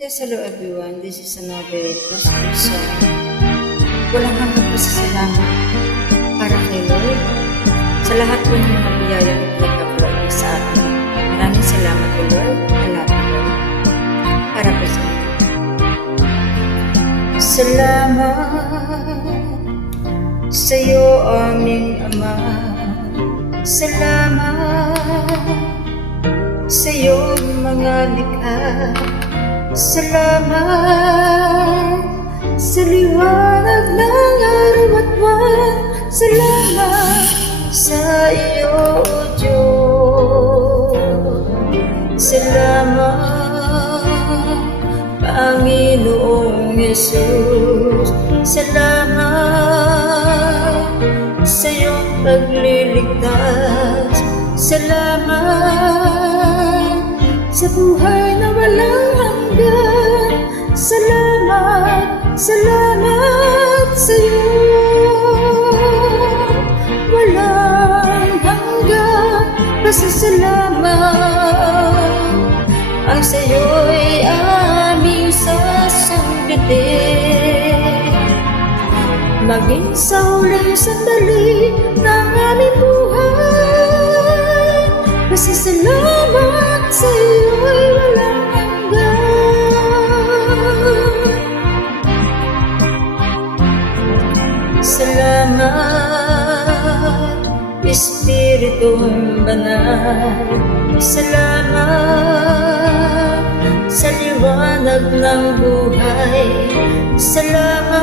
Yes, hello everyone. This is another gospel song. Walang hanggang pasasalamat para kay Lord sa lahat po ng mga biyayang pinagkakaloob sa atin. Maraming salamat kay Lord. Alamin Lord. Para po sa inyo. Salamat sa iyo aming Ama. Salamat sa iyong mga likha. Salamat sa liwanag ng araw at buwan. Salamat sa iyo, O Diyos. Salamat, Panginoong Jesus. Salamat sa iyong pagliligtas. Salamat sa buhay na walang hanggan. Salamat, salamat sa iyo. Walang hanggan pasasalamat. Ang sa iyo'y aming sasambitin. Maging sa huling sandali ng aming buhay, pasasalamat sa iyo'y walang hanggan. Salamat, Espiritong Banal. Salamat sa liwanag ng buhay. Salamat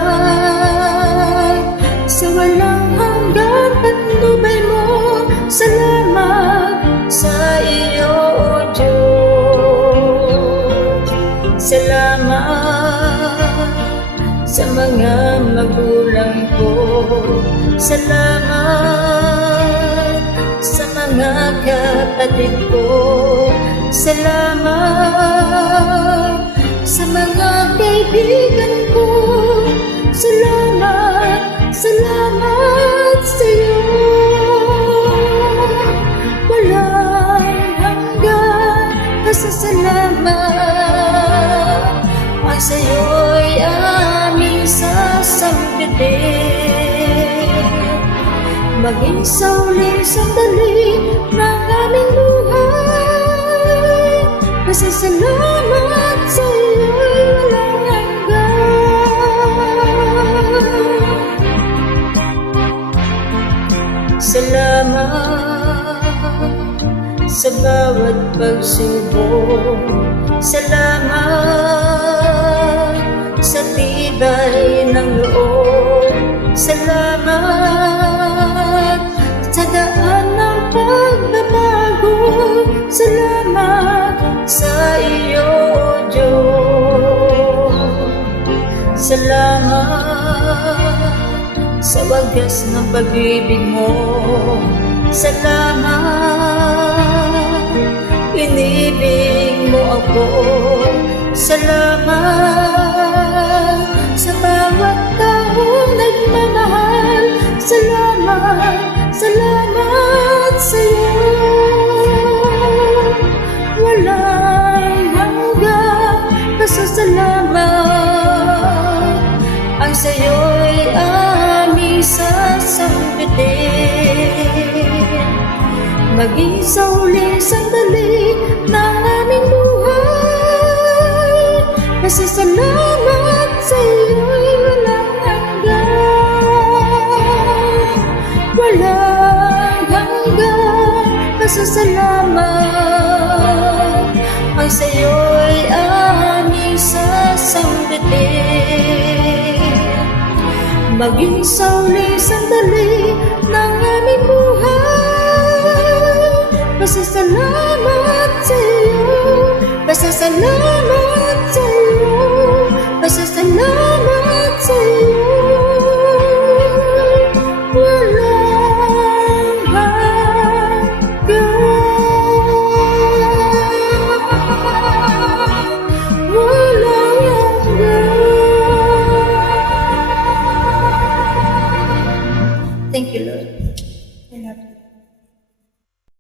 sa walang hanggan patnubay mo. Salamat sa iyo, O Diyos. Salamat sa mga magulang ko. Salamat sa mga kapatid ko. Salamat sa mga kaibigan ko. Salamat, salamat sa iyo. Walang hanggan pasasalamat. Ang sa iyo'y aming sasambitin. Maging sa huling sandali ng aming buhay, pasasalamat sa iyo'y walang hanggan. Salamat sa bawat pagsubok. Salamat sa tibay ng loob. Salamat sa daan ng pagbabago. Salamat sa iyo, O Diyos. Salamat sa wagas ng pag-ibig mo. Salamat, inibig mo ako. Salamat sa bawat taong nagmamahal. Salamat, salamat sa iyo. Walang hanggan pasasalamat. Ang sa iyo'y aming sasambitin. Maging sa huling sandali ng aming buhay, pasasalamat sa iyo'y walang hanggan. Walang hanggan pasasalamat. Ang sa iyo'y aming sasambitin. Maging sa huling sandali ng aming buhay, pasasalamat sa iyo. Pasasalamat